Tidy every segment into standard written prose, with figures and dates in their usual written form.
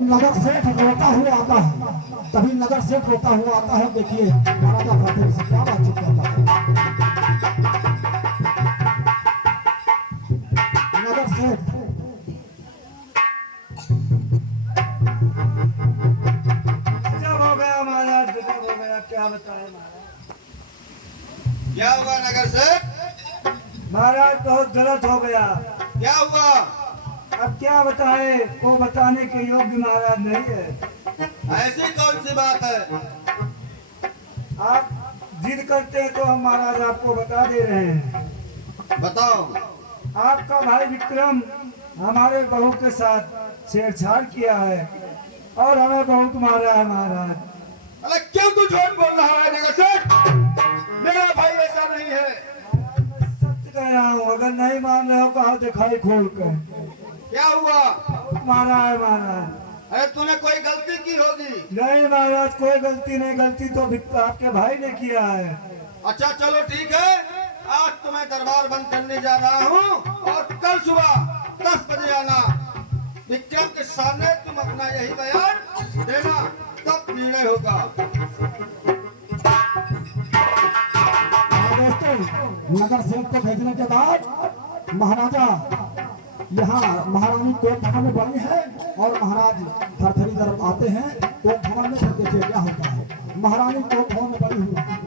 नगर सेठ रोता हुआ आता है, तभी नगर सेठ रोता हुआ आता है। देखिए महाराजा भरथरी से क्या बातचीत करता है। नगर सेठ गजब हो गया महाराज, गजब हो गया। क्या बताए महाराज, क्या हुआ नगर सेठ? महाराज बहुत गलत हो गया। क्या हुआ? अब क्या बताए, को बताने के योग्य महाराज नहीं है। ऐसी कौन सी बात है? आप जिद करते हैं तो हम महाराज आपको बता दे रहे हैं। बताओ। आपका भाई विक्रम हमारे बहू के साथ छेड़छाड़ किया है और हमें बहुत मारा है महाराज। अरे क्यों तू झूठ बोल रहा है नगर सेठ? मेरा भाई ऐसा नहीं है। मैं सत्य कह रहा हूँ, अगर नहीं मान रहे हो कहो दिखाई खोल कर। क्या हुआ? बहुत मारा है महाराज। अरे तूने कोई गलती की होगी। नहीं महाराज, कोई गलती नहीं, गलती तो आपके भाई ने किया है। अच्छा चलो ठीक है, आज तो मैं दरबार बंद करने जा रहा हूँ और कल सुबह 10 बजे आना। विक्रम के सामने तुम अपना यही बयान देना, तब निर्णय होगा। दोस्तों, नगर सेठ को भेजने के बाद महाराजा यहाँ महारानी कोर्ट भवन में बनी है और महाराज भरथरी तरफ आते हैं कोर्ट भवन में। फिर देखिए क्या होता है। महारानी कोर्ट भवन में बनी हुई है।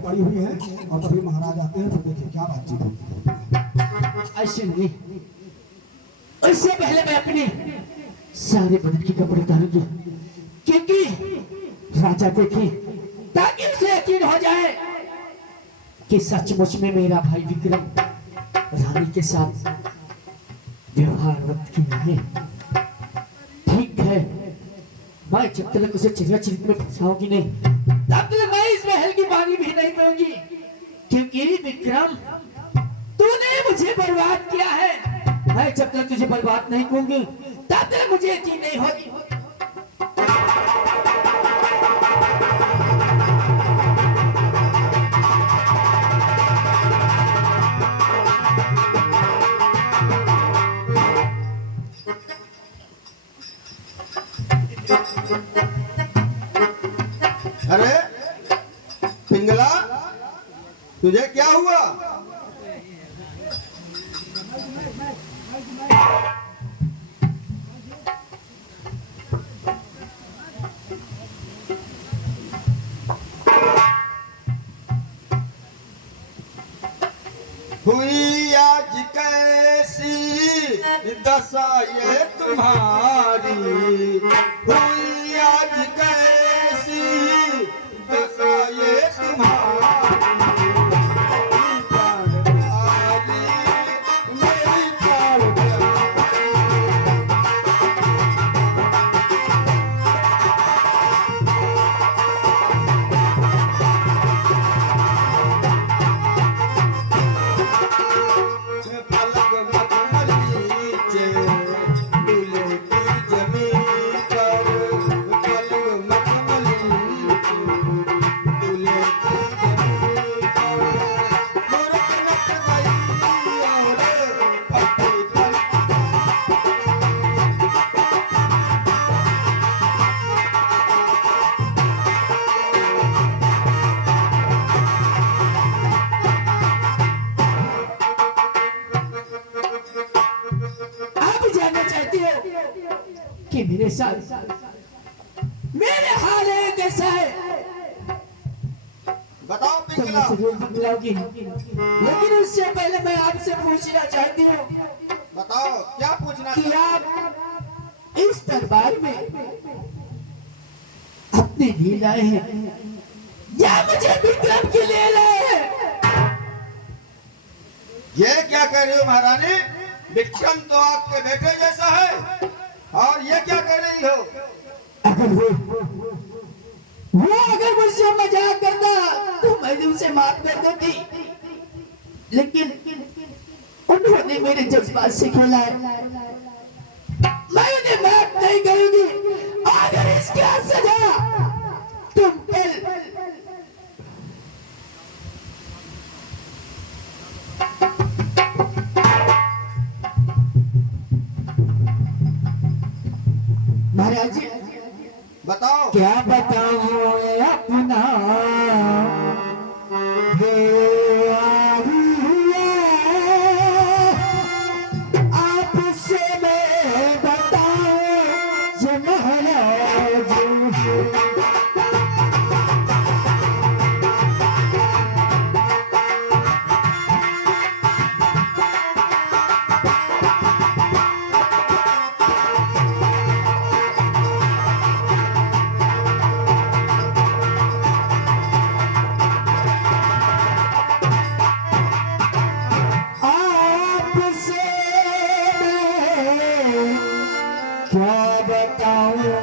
पड़ी हुई है और तभी महाराज आते हैं। तो देखिए क्या बातचीत होती है। ऐसे नहीं, इससे पहले मैं अपने सारे बदन के कपड़े उतारूंगी, क्योंकि राजा देखे ताकि उसे यकीन हो जाए कि सचमुच में मेरा भाई विक्रम रानी के साथ व्यवहार रद्द किया है। ठीक है, मैं जब तक उसे चिड़िया चिड़िया में फंसाऊंगी नहीं, तब तक मैं इस महल की पानी भी नहीं पीऊंगी, क्योंकि विक्रम तूने मुझे बर्बाद किया है। मैं जब तक तुझे बर्बाद नहीं करूंगी तब तक मुझे यकीन नहीं होगी। अरे पिंगला, तुझे क्या हुआ? हुई आज कैसी दशा ये तुम्हारी, हुई आज कैसी दशा ये तुम्हारी। मेरी प्राण प्यारी, पलक मत नीचे, दूल्हे की जमीन पर साथ मेरे हाल है कैसा है बताओ तो पिंगला। मैं जरूर बतलाऊंगी, लेकिन उससे पहले मैं आपसे पूछना चाहती हूँ बताओ क्या पूछना कि आप इस दरबार में अपने लिए लाए हैं या मुझे विक्रम के लिए लाए हैं? ये क्या कह रही हो महारानी? विक्रम तो आपके बेटे जैसा है और ये क्या कह रही हो? अगर वो अगर मुझसे मजाक करता तो मैं उसे माफ कर देती, लेकिन उन्होंने मेरे जज्बात से खेला है, मैं उन्हें माफ नहीं करूंगी। अगर इसका सजा तुम कल महाराज जी बताओ। क्या बताऊं अपना आपसे मैं बताऊं ये महाराज आपसे मैं क्या बताऊं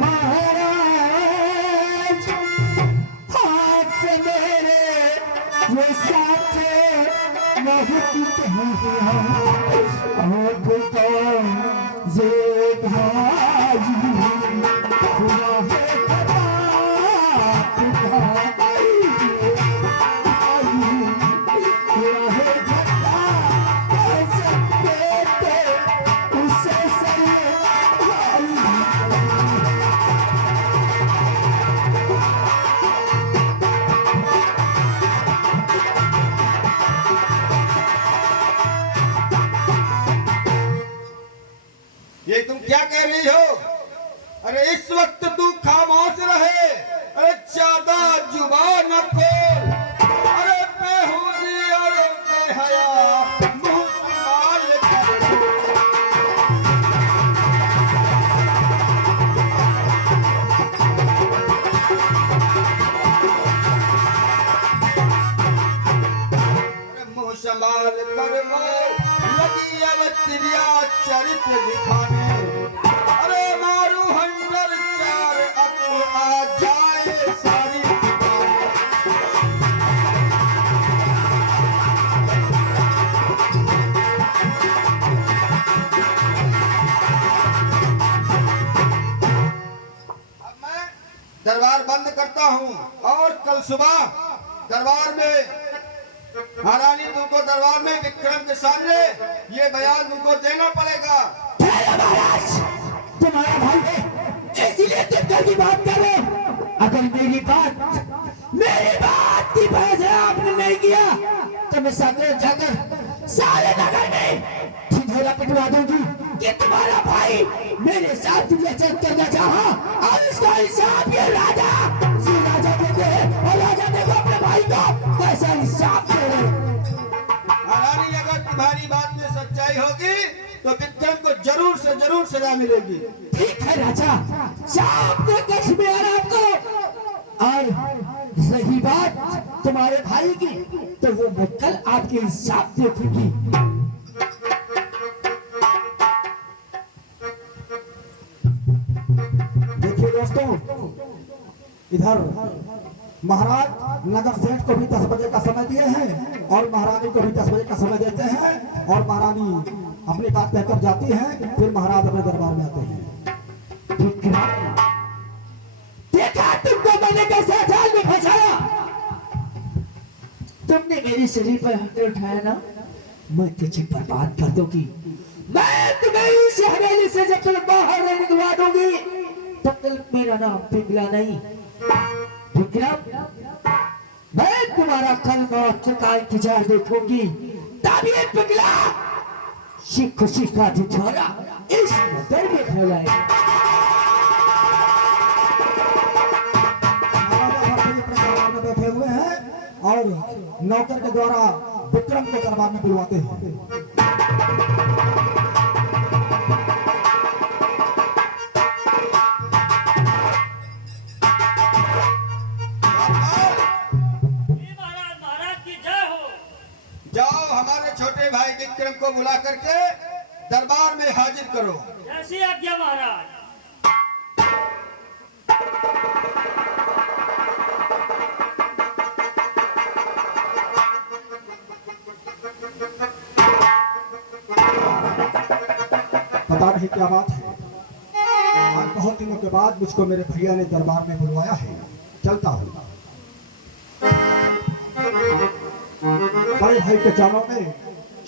महाराज, हाथ से मेरे ये साथ बहुत अब तो ये भाई खुदा है खुदा ये तुम क्या कह रही हो? अरे इस वक्त तू खामोश रहे। अरे ज्यादा जुबान न खोल। अरे बेहुदी और बेहया मुंह संभाल कर। अरे मुंह संभाल कर लगी अब तिरिया चरित्र दिखाने। अरे मारू हंटर चार अक्ल आ जाए सारी दिखाने। अब मैं दरबार बंद करता हूँ और कल सुबह दरबार में महारानी तुमको दरबार में विक्रम के सामने ये बयान तुमको देना पड़ेगा। महाराज तुम्हारा भाई है इसीलिए तुम कल की बात कर रहे हो। अगर मेरी बात की फैसला आपने नहीं किया तो मैं सागर जाकर सारे नगर में ठिठोरा पिटवा दूंगी कि तुम्हारा भाई मेरे साथ रिलेशन करना चाहा और इसका हिसाब ये राजा देते हैं और राजा देखो अपने भाई को कैसा हिसाब दे रहे हैं। महारानी अगर तुम्हारी बात में सच्चाई होगी तो विक्रम को जरूर से जरूर सजा मिलेगी। ठीक है राजा, साहब ने कच्छ में आराम करो। और रही बात तुम्हारे भाई की तो वो मैं कल आपके हिसाब देखूंगी। देखिए दोस्तों, इधर महाराज नगर सेठ को भी 10 बजे का समय दिए हैं और महारानी को भी 10 बजे का समय देते हैं और महारानी अपनी बात कहकर जाती है, फिर महाराज अपने दरबार में आते हैं। देखा तुमको मैंने कैसे जाल में फंसाया। तुमने मेरी शरीर पर हाथ उठाया ना, मैं तुझे बर्बाद कर दूंगी। मैं तुम्हें इस हवेली से जब तक बाहर नहीं निकलवा दूंगी तब तक मेरा नाम पिघला नहीं। विक्रम, मैं तुम्हारा कल मौत का इंतजार देखूंगी, तब ये पिघला खुशी का ढिढोरा इस नगर में फैलाए। और नौकर के द्वारा विक्रम को दरबार में बुलवाते हैं। महाराज महाराज की जय हो। जाओ हमारे छोटे भाई विक्रम को बुला करके दरबार में हाजिर करो। जैसी आज्ञा महाराज। पता नहीं क्या बात है, आज बहुत दिनों के बाद मुझको मेरे भैया ने दरबार में बुलवाया है। चलता हूँ। बड़े भाई के चरणों में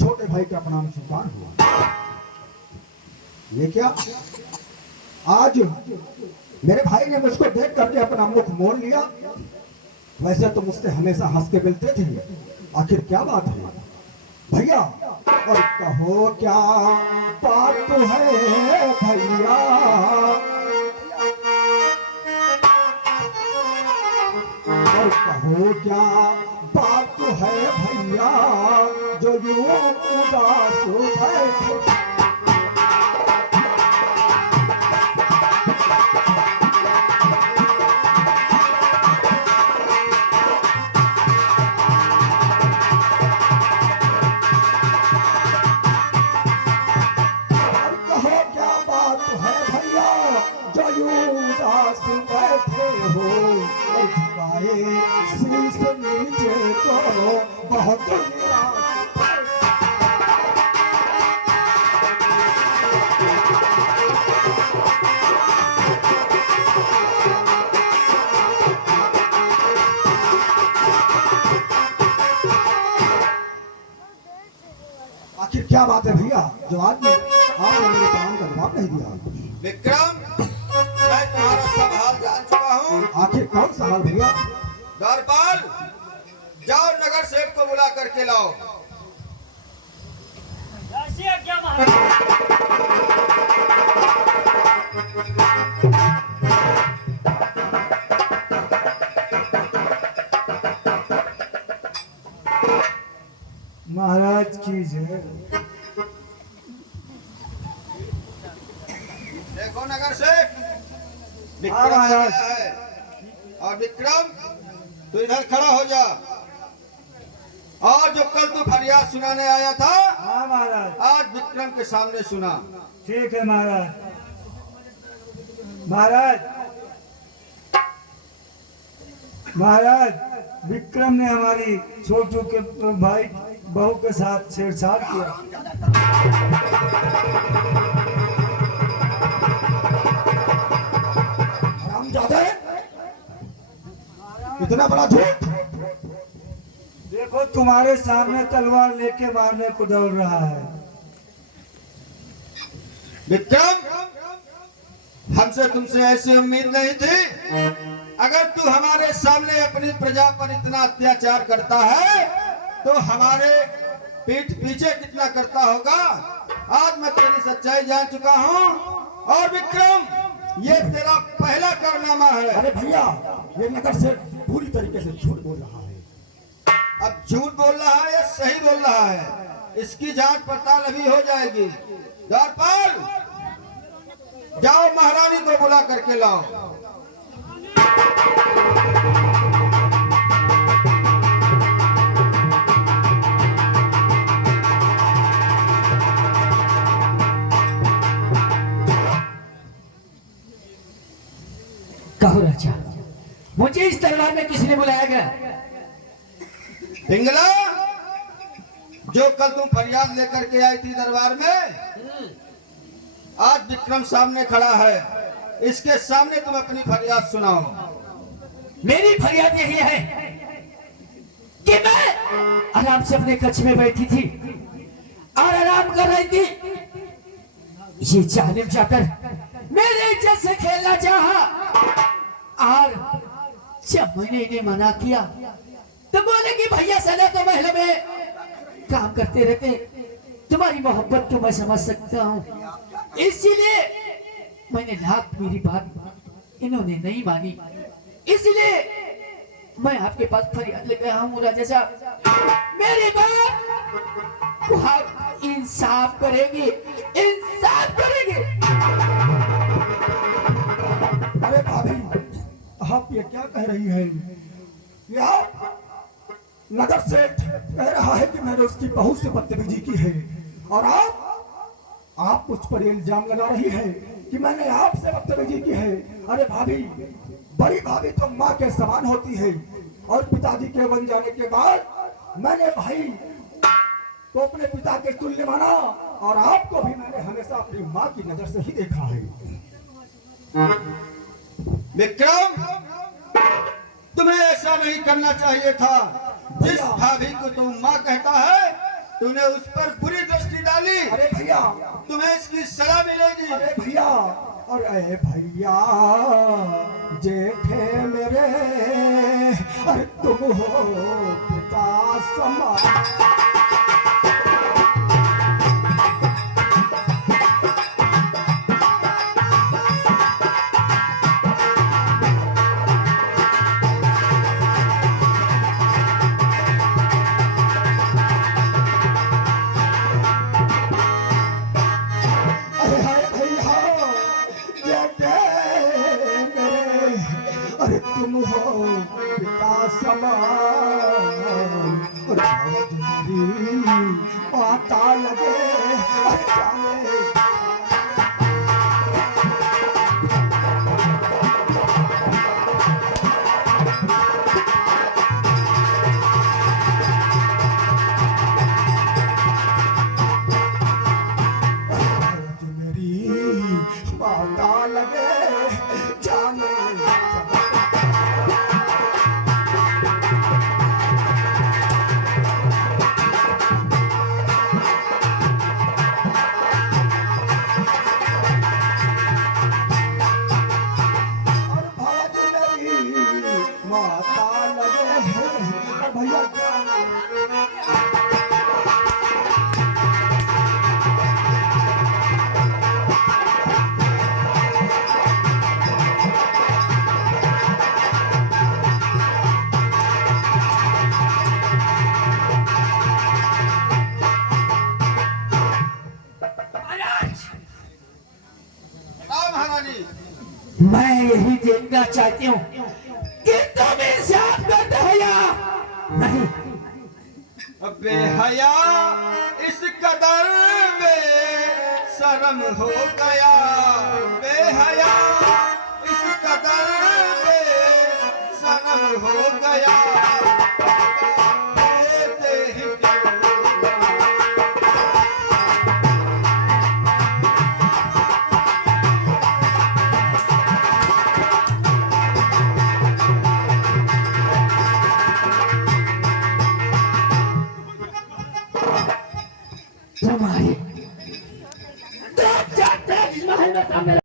छोटे भाई का प्रणाम स्वीकार हुआ। ये क्या, आज मेरे भाई ने मुझको देख करके अपना मुख मोड़ लिया। वैसे तो मुझसे हमेशा हंस के मिलते थे, आखिर क्या बात है भैया? और कहो क्या बात तो है भैया, और कहो क्या बात तो है भैया, जो यूं उदास बैठे। शीश नीचे को बहुत आखिर क्या बात है भैया, जो आज आपने मेरे काम का जवाब नहीं दिया? विक्रम, मैं तुम्हारा सब हाल जान चुका हूँ। आखिर कौन सा हाल भैया? द्वारपाल, जाओ नगर सेठ को बुला करके लाओ। जैसी आज्ञा महाराज। महाराज की जय। देखो नगर सेठ, हाँ, विक्रम महाराज। आया है। और विक्रम, तू इधर खड़ा हो जा। और जो कल तू फरियाद सुनाने आया था, हाँ महाराज। आज विक्रम के सामने सुना। ठीक है महाराज। महाराज महाराज, विक्रम ने हमारी छोटू के भाई बहू के साथ छेड़छाड़ किया। हरामजादे, इतना बड़ा झूठ! देखो तुम्हारे सामने तलवार लेके मारने को दौड़ रहा है। विक्रम, हमसे तुमसे ऐसी उम्मीद नहीं थी। अगर तू हमारे सामने अपनी प्रजा पर इतना अत्याचार करता है, तो हमारे पीठ पीछे कितना करता होगा। आज मैं तेरी सच्चाई जान चुका हूँ। और विक्रम, ये तेरा पहला कारनामा है। अरे भैया, ये नगर से पूरी तरीके से झूठ बोल रहा है। अब झूठ बोल रहा है या सही बोल रहा है, इसकी जांच पड़ताल अभी हो जाएगी। द्वारपाल, जाओ महारानी को बुला करके लाओ। कहो राजा, मुझे इस दरबार में किसने बुलाया गया? पिंगला, जो कल तुम फरियाद लेकर के आई थी दरबार में, आज विक्रम सामने खड़ा है। इसके सामने तुम अपनी फरियाद सुनाओ। मेरी फरियाद यही है कि मैं आराम से अपने कक्ष में बैठी थी और आराम कर रही थी। ये जालिम जाकर मेरे इज्जत से खेलना चाहा, और जब मैंने इन्हें मना किया तो बोले कि भैया सदा तो महल में काम करते रहते, तुम्हारी मोहब्बत तो मैं समझ सकता हूँ, इसलिए मैंने लाख मेरी बात इन्होंने नहीं मानी, इसलिए मैं आपके पास फरियाद लेकर आया हूँ राजा साहब। मेरी बात को आप इंसाफ करेंगे, इंसाफ करेंगे। अरे भाभी, आप ये क्या कह रही है? यार, नगर सेठ कह रहा है कि मैंने उसकी बहू से बदतमीजी की है, और आप मुझ पर ये इल्जाम लगा रही है कि मैंने आपसे बदतमीजी की है। अरे भाभी, बड़ी भाभी तो माँ के समान होती है, और पिताजी के बन जाने के बाद मैंने भाई तो अपने पिता के तुल्य माना, और आपको भी मैंने हमेशा अपनी माँ की नजर से ही देखा है। विक्रम, तुम्हें ऐसा नहीं करना चाहिए था। जिस भाभी को तुम माँ कहता है, तूने उस पर बुरी दृष्टि डाली। अरे भैया, तुम्हें इसकी सजा मिलेगी। अरे भैया, अरे भैया, जेठे मेरे, अरे तुम हो पिता समान। अरे हाय भैया, जेठे मेरे, अरे तुम हो पिता समान। अरे भौजी माता लगे, अरे जाने। भौजी मेरी माता लगे, जाने। और भौजी मेरी माता लगे, और भैया हाँ महारानी, मैं यही देखना चाहती हूँ कि तुम इंसाफ करते हो या नहीं। बेहया इस कदर में शर्म हो गया। बेहया